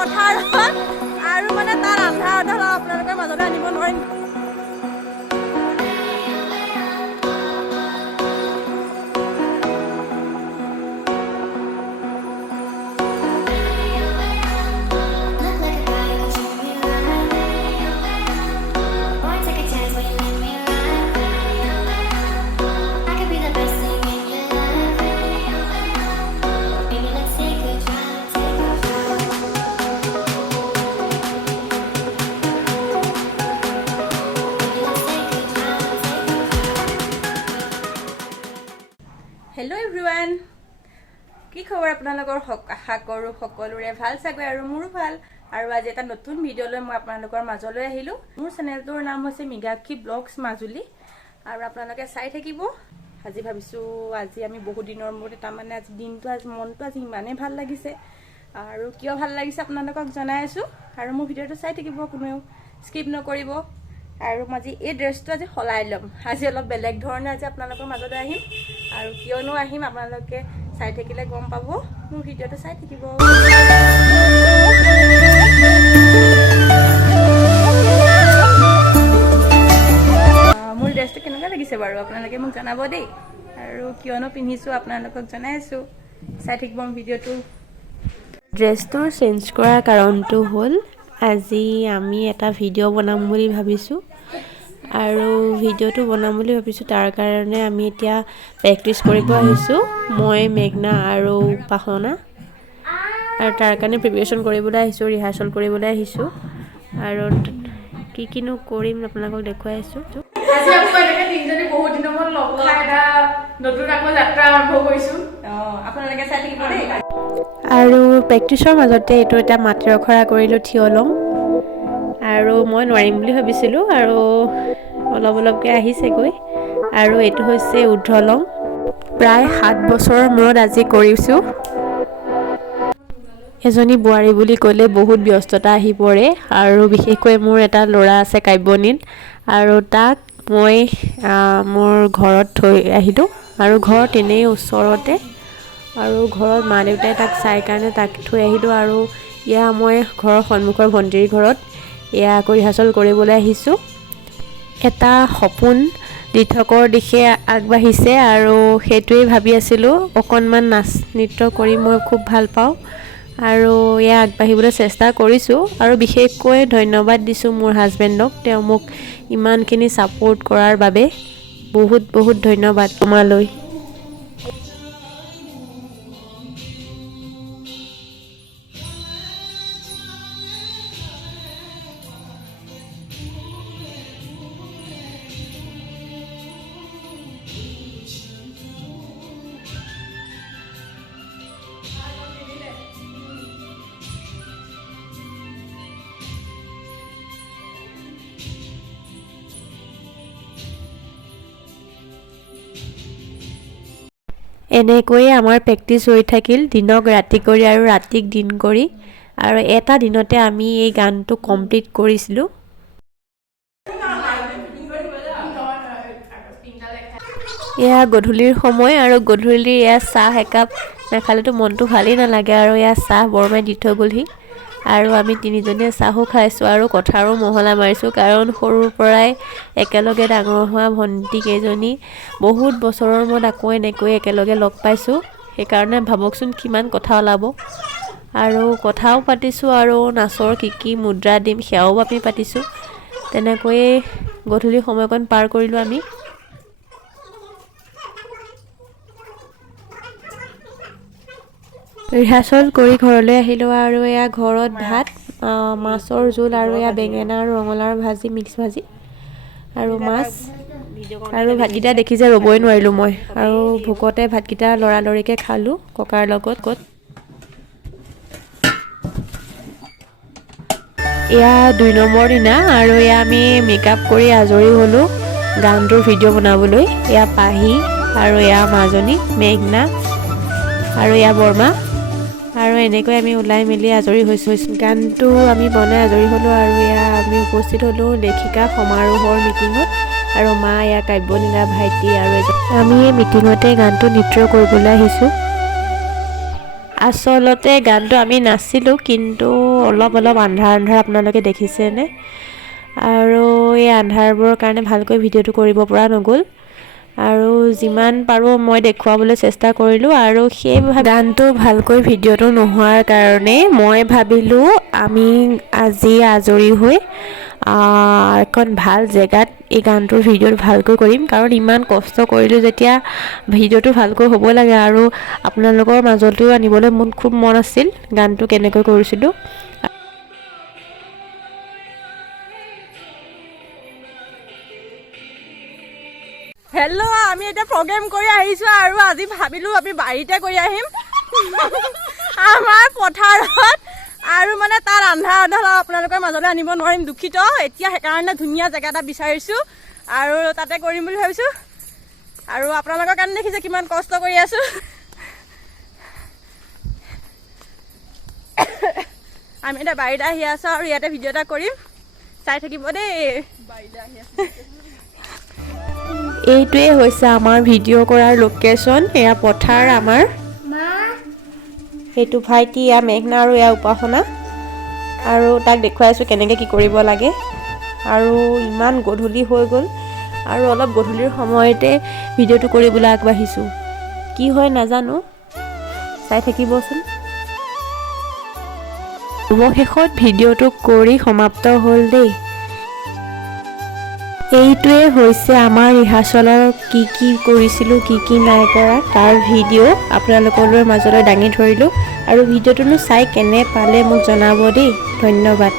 পথাৰত আৰু মানে তাৰ আন্ধাৰ আন্ধাৰ আপোনালোকৰ মাজলৈ আনিব নোৱাৰিম। হেল্ল' এভৰিৱান, কি খবৰ আপোনালোকৰ? আশা কৰোঁ সকলোৰে ভাল চাগৈ আৰু মোৰো ভাল। আৰু আজি এটা নতুন ভিডিঅ' লৈ মই আপোনালোকৰ মাজলৈ আহিলোঁ। মোৰ চেনেলটোৰ নাম হৈছে মৃগাক্ষী ব্লগছ মাজুলী আৰু আপোনালোকে চাই থাকিব। আজি ভাবিছোঁ আজি আমি বহুত দিনৰ মূৰত তাৰমানে আজি দিনটো মনটো আজি ইমানেই ভাল লাগিছে আৰু কিয় ভাল লাগিছে আপোনালোকক জনাই আছোঁ। আৰু মোৰ ভিডিঅ'টো চাই থাকিব, কোনেও স্কিপ নকৰিব। আৰু মই আজি এই ড্ৰেছটো আজি সলাই ল'ম। আজি অলপ বেলেগ ধৰণে আজি আপোনালোকৰ মাজলৈ আহিম আৰু কিয়নো আহিম আপোনালোকে চাই থাকিলে গম পাব। মোৰ ভিডিঅ'টো চাই থাকিব। মোৰ ড্ৰেছটো কেনেকুৱা লাগিছে বাৰু আপোনালোকে মোক জনাব দেই। আৰু কিয়নো পিন্ধিছোঁ আপোনালোকক জনাই আছোঁ, চাই থাকিব মোৰ ভিডিঅ'টো। ড্ৰেছটোৰ চেঞ্জ কৰাৰ কাৰণটো হ'ল আজি আমি এটা ভিডিঅ' বনাম বুলি ভাবিছোঁ আৰু ভিডিঅ'টো বনাম বুলি ভাবিছোঁ তাৰ কাৰণে আমি এতিয়া প্ৰেক্টিচ কৰিব আহিছোঁ, মই মেঘনা আৰু পাহনা। আৰু তাৰ কাৰণে প্ৰিপাৰেশ্যন কৰিবলৈ আহিছোঁ, ৰিহাৰ্চেল কৰিবলৈ আহিছোঁ আৰু কিনো কৰিম আপোনালোকক দেখুৱাই আছোঁ। আজি আকৌ এনেকৈ তিনিজনী বহুত দিনৰ মূৰত লগ খাই এটা নতুন আকৌ যাত্ৰা আৰম্ভ কৰিছোঁ। আপোনালোকে চাই থাকিব দেই। আৰু প্ৰেক্টিচৰ মাজতে এইটো এটা মাটি ৰখৰা কৰিলোঁ থিয় লওঁ আৰু মই নোৱাৰিম বুলি ভাবিছিলোঁ আৰু অলপ অলপকৈ আহিছেগৈ। আৰু এইটো হৈছে ঊৰ্ধ্বলং, প্ৰায় 7 বছৰৰ মূৰত আজি কৰিছোঁ। এজনী বোৱাৰী বুলি ক'লে বহুত ব্যস্ততা আহি পৰে আৰু বিশেষকৈ মোৰ এটা ল'ৰা আছে কাব্যনীল আৰু তাক মই মোৰ ঘৰত থৈ আহিলোঁ আৰু ঘৰত এনেই ওচৰতে আৰু ঘৰত মা দেউতাই তাক চাই কাৰণে তাক থৈ আহিলোঁ। আৰু এয়া মই ঘৰৰ সন্মুখৰ ভণ্টিৰ ঘৰত এয়া আকৌ ৰিহাৰ্চেল কৰিবলৈ আহিছোঁ। এটা সপোন দিঠকৰ দিশে আগবাঢ়িছে আৰু সেইটোৱেই ভাবি আছিলোঁ। অকণমান নাচ নৃত্য কৰি মই খুব ভাল পাওঁ আৰু এয়া আগবাঢ়িবলৈ চেষ্টা কৰিছোঁ আৰু বিশেষকৈ ধন্যবাদ দিছোঁ মোৰ হাজবেণ্ডক, তেওঁ মোক ইমানখিনি ছাপোৰ্ট কৰাৰ বাবে বহুত বহুত ধন্যবাদ তোমালৈ। এনেকৈয়ে আমাৰ প্ৰেক্টিচ হৈ থাকিল, দিনক ৰাতি কৰি আৰু ৰাতিক দিন কৰি আৰু এটা দিনতে আমি এই গানটো কমপ্লিট কৰিছিলোঁ। এয়া গধূলিৰ সময় আৰু গধূলি এয়া চাহ একাপ নাখালেতো মনটো ভালেই নালাগে আৰু এয়া চাহ বৰমাই দি থৈ গ'লহি আৰু আমি তিনিজনীয়ে চাহো খাইছোঁ আৰু কথাৰো মহলা মাৰিছোঁ। কাৰণ সৰুৰ পৰাই একেলগে ডাঙৰ হোৱা ভণ্টিকেইজনী বহুত বছৰৰ মূৰত আকৌ এনেকৈ একেলগে লগ পাইছোঁ, সেইকাৰণে ভাবকচোন কিমান কথা ওলাব। আৰু কথাও পাতিছোঁ আৰু নাচৰ কি মুদ্ৰা দিম সেয়াও আমি পাতিছোঁ। তেনেকৈয়ে গধূলি সময়কণ পাৰ কৰিলোঁ আমি। ৰিহাৰ্চেল কৰি ঘৰলৈ আহিলোঁ আৰু এয়া ঘৰত ভাত, মাছৰ জোল আৰু এয়া বেঙেনা আৰু ৰঙালাওৰ ভাজি, মিক্স ভাজি আৰু মাছ আৰু ভাতকেইটা দেখি যে ৰ'বই নোৱাৰিলোঁ মই আৰু ভোকতে ভাতকেইটা লৰালৰিকৈ খালোঁ ককাৰ লগত। এয়া 2 নম্বৰ দিনা আৰু এয়া আমি মেকআপ কৰি আজৰি হ'লোঁ গানটোৰ ভিডিঅ' বনাবলৈ। এয়া পাহি আৰু এয়া মাজনী মেঘনা আৰু এয়া বৰমা আৰু এনেকৈ আমি ওলাই মেলি আজৰি হৈছোঁ। গানটো আমি বনাই আজৰি হ'লোঁ আৰু এয়া আমি উপস্থিত হ'লোঁ লেখিকা সমাৰোহৰ মিটিঙত আৰু মা এয়া কাব্যনীলা ভাইটি আৰু আমি এই মিটিঙতে গানটো নৃত্য কৰিবলৈ আহিছোঁ। আচলতে গানটো আমি নাচিলোঁ, কিন্তু অলপ আন্ধাৰ আপোনালোকে দেখিছেনে? আৰু এই আন্ধাৰবোৰৰ কাৰণে ভালকৈ ভিডিঅ'টো কৰিব পৰা নগ'ল, আৰু যিমান পাৰোঁ মই দেখুৱাবলৈ চেষ্টা কৰিলোঁ। আৰু সেই গানটো ভালকৈ ভিডিঅ'টো নোহোৱাৰ কাৰণে মই ভাবিলোঁ আমি আজি আজৰি হৈ এখন ভাল জেগাত এই গানটোৰ ভিডিঅ'টো ভালকৈ কৰিম, কাৰণ ইমান কষ্ট কৰিলোঁ যেতিয়া ভিডিঅ'টো ভালকৈ হ'ব লাগে। আৰু আপোনালোকৰ মাজলৈও আনিবলৈ মোৰ খুব মন আছিল গানটো কেনেকৈ কৰিছিলোঁ। হেল্ল', আমি এতিয়া প্ৰগ্ৰেম কৰি আহিছোঁ আৰু আজি ভাবিলোঁ আমি বাৰীতে কৰি আহিম আমাৰ পথাৰত, আৰু মানে তাত আন্ধাৰ আপোনালোকৰ মাজলৈ আনিব নোৱাৰিম, দুখিত এতিয়া। সেইকাৰণে ধুনীয়া জেগা এটা বিচাৰিছোঁ আৰু তাতে কৰিম বুলি ভাবিছোঁ। আৰু আপোনালোকৰ কাৰণে দেখিছে কিমান কষ্ট কৰি আছোঁ। আমি এতিয়া বাৰীতে আহি আছোঁ আৰু ইয়াতে ভিডিঅ' এটা কৰিম, চাই থাকিব দেই। বাৰীতে আহি আছোঁ। এইটোৱে হৈছে আমাৰ ভিডিঅ' কৰাৰ লোকেশ্যন। এয়া পথাৰ আমাৰ, সেইটো ভাইটি, এয়া মেঘনা আৰু এয়া উপাসনা। আৰু তাক দেখুৱাইছোঁ কেনেকৈ কি কৰিব লাগে। আৰু ইমান গধূলি হৈ গ'ল, আৰু অলপ গধূলিৰ সময়তে ভিডিঅ'টো কৰিবলৈ আগবাঢ়িছোঁ। কি হয় নাজানো, চাই থাকিবচোন। অৱশেষত ভিডিঅ'টো কৰি সমাপ্ত হ'ল দেই। এইটোৱে হৈছে আমাৰ ৰিহাৰ্চলৰ কি কৰিছিলোঁ, কি নাই কৰা তাৰ ভিডিঅ' আপোনালোকৰ মাজলৈ দাঙি ধৰিলোঁ। আৰু ভিডিঅ'টোনো চাই কেনে পালে মোক জনাব দেই। ধন্যবাদ।